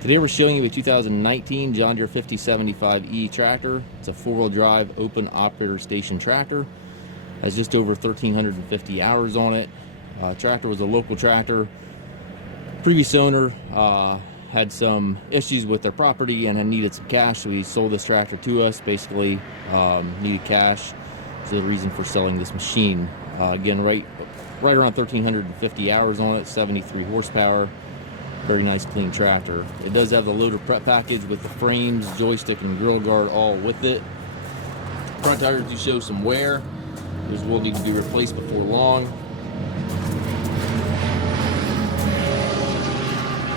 Today we're showing you a 2019 John Deere 5075E tractor. It's a four-wheel drive open operator station tractor. Has just over 1,350 hours on it. Tractor was a local tractor. Previous owner had some issues with their property and had needed some cash, so he sold this tractor to us. Basically needed cash. Is the reason for selling this machine. Again, right around 1,350 hours on it, 73 horsepower. Very nice clean tractor. It does have the loader prep package with the frames, joystick, and grill guard all with it. Front tires do show some wear. Those will need to be replaced before long.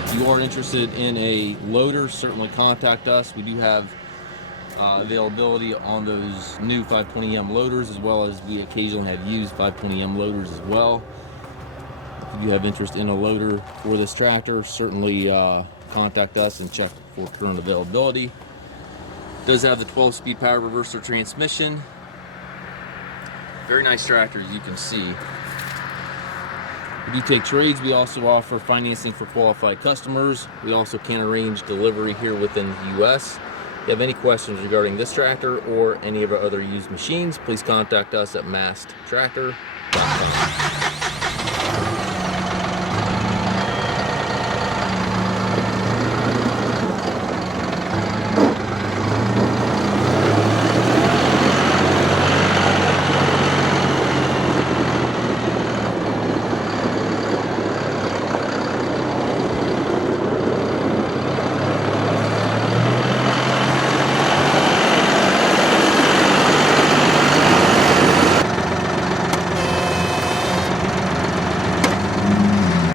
If you are interested in a loader, certainly contact us. We do have availability on those new 520M loaders, as well as we occasionally have used 520M loaders as well. If you have interest in a loader for this tractor, certainly contact us and check for current availability. It does have the 12-speed power reverser transmission. Very nice tractor, as you can see. We do take trades. We also offer financing for qualified customers. We also can arrange delivery here within the U.S. If you have any questions regarding this tractor or any of our other used machines, please contact us at masttractor.com.